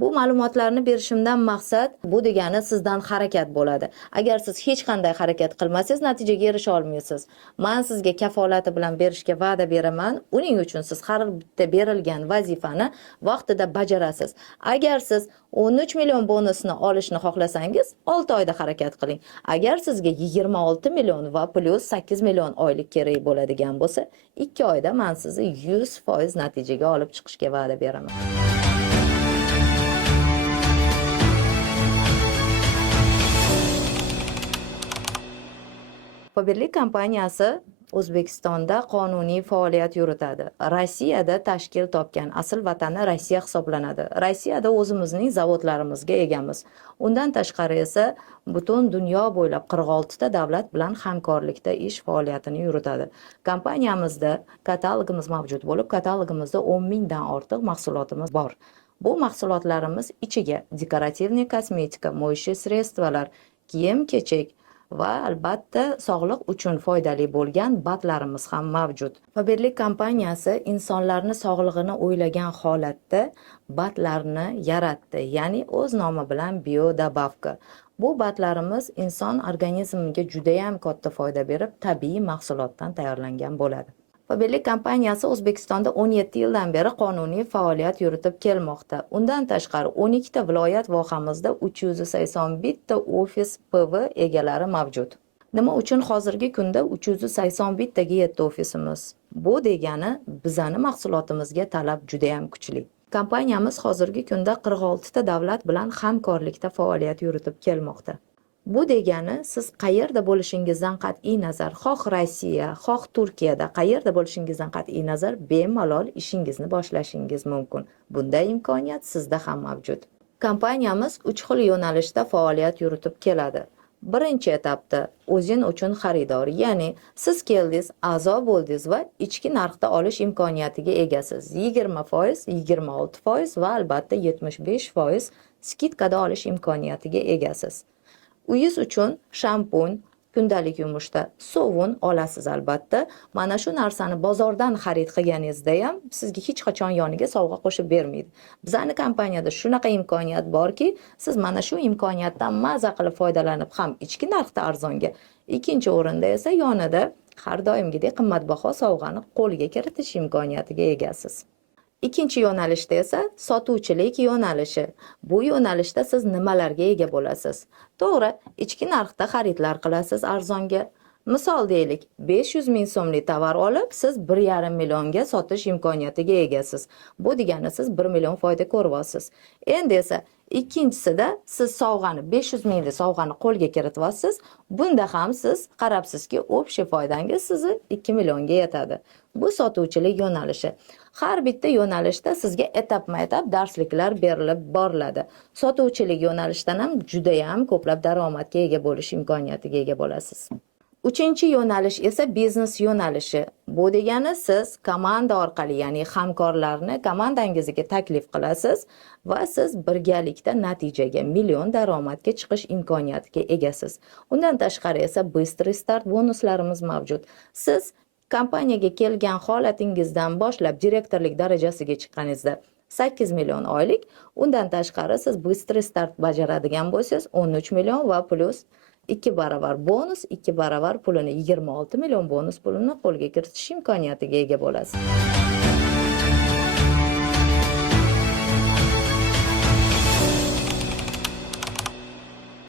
Bu ma'lumotlarni berishimdan maqsad bu degani sizdan harakat bo'ladi. Agar siz hech qanday harakat qilmasangiz, natijaga erisha olmaysiz. Men sizga kafolati bilan berishga va'da beraman. Uning uchun siz har bitta berilgan vazifani vaqtida bajarasiz. Agar siz 13 million bonusni olishni xohlasangiz, 6 oyda harakat qiling. Agar sizga 26 million va plus 8 million oylik kerak bo'ladigan bo'lsa, 2 oyda men sizni 100% natijaga olib chiqishga va'da beraman. Poberlik kompaniyasi O'zbekistonda qonuniy faoliyat yuritadi. Rossiyada tashkil topgan, asl vatani Rossiya hisoblanadi. Rossiyada o'zimizning zavodlarimizga egamiz. Undan tashqari esa butun dunyo bo'ylab 46 ta davlat bilan hamkorlikda ish faoliyatini yuritadi. Kompaniyamizda katalogimiz mavjud bo'lib, katalogimizda 10 mingdan ortiq mahsulotimiz bor. Bu mahsulotlarimiz ichiga dekorativniy kosmetika, mo'yshe sredstvalar, kiyim-kechak va albatta sog'liq uchun foydali bo'lgan batlarimiz ham mavjud. Poberlik kompaniyasi insonlarni sog'lig'ini o'ylagan holatda batlarni yaratdi, ya'ni o'z nomi bilan biodabavka. Bu batlarimiz inson organizmiga juda ham katta foyda berib, tabiiy mahsulotdan tayyorlangan bo'ladi. Poberlik kompaniyasi O'zbekistonda 17 yildan beri qonuniy faoliyat yuritib kelmoqda. Undan tashqari 12 ta viloyat vohamizda 381 ta ofis PV egalari mavjud. Nima uchun hozirgi kunda 381 taga yetdi ofisimiz? Bu degani bizani mahsulotimizga talab juda ham kuchli. Kompaniyamiz hozirgi kunda 46 ta davlat bilan hamkorlikda faoliyat yuritib kelmoqda. Bu degani siz qayerda bo'lishingizdan qat'iy nazar, xoh Rossiya, xoh Turkiyada qayerda bo'lishingizdan qat'iy nazar bemalol ishingizni boshlashingiz mumkin. Bunday imkoniyat sizda ham mavjud. Kompaniyamiz 3 xil yo'nalishda faoliyat yuritib keladi. Birinchi etapda o'zing uchun xaridor, ya'ni siz keldingiz, a'zo bo'ldingiz va ichki narxda olish imkoniyatiga egasiz. 20%, 26% va albatta 75% skidkada olish imkoniyatiga egasiz. Uyingiz uchun shampun, kundalik yumushda sovun olasiz albatta. Mana shu narsani bozordan xarid qilganingizda ham sizga hech qachon yoniga sovg'a qo'shib bermaydi. Bizning kompaniyada shunaqa imkoniyat borki, siz mana shu imkoniyatdan maza qilib foydalanib ham ichki narxda arzonga, ikkinchi o'rinda esa yonida har doimgidek qimmatbaho sovg'ani qo'lga kiritish imkoniyatiga egasiz. Ikkinchi yo'nalishda esa sotuvchilik yo'nalishi. Bu yo'nalishda siz nimalarga ega bo'lasiz? To'g'ri, ichki narxda xaridlar qilasiz arzonga. Misol deylik, 500 ming so'mlik tovar olib, siz 1,5 millionga sotish imkoniyatiga egasiz. Bu degani siz 1 million foyda ko'ryapsiz. Endi esa ikkinchisida siz sovg'ani 500 minglik sovg'ani qo'lga kirityapsiz. Bunda ham siz qarabsizki, общий foydangiz sizni 2 millionga yetadi. Bu sotuvchilik yo'nalishi. Har bitta yo'nalishda sizga etapma-etap darsliklar berilib boriladi. Sotuvchilik yo'nalishdan ham juda ham ko'plab daromadga ega bo'lish imkoniyatiga ega bo'lasiz. Uchinchi yo'nalish esa biznes yo'nalishi. Bu degani siz komanda orqali, ya'ni hamkorlarni komandangizga taklif qilasiz va siz birgalikda natijaga million daromadga chiqish imkoniyatiga egasiz. Undan tashqari esa bыстрый start bonuslarimiz mavjud. Siz kompaniyaga kelgan holatingizdan boshlab direktorlik darajasiga chiqqaningizda 8 million oylik, undan tashqari siz bыстрый start bajaradigan bo'lsangiz 13 million va plus 2 barobar bonus, 2 barobar pulini 26 million bonus pulini qo'lga kiritish imkoniyatiga ega bo'lasiz.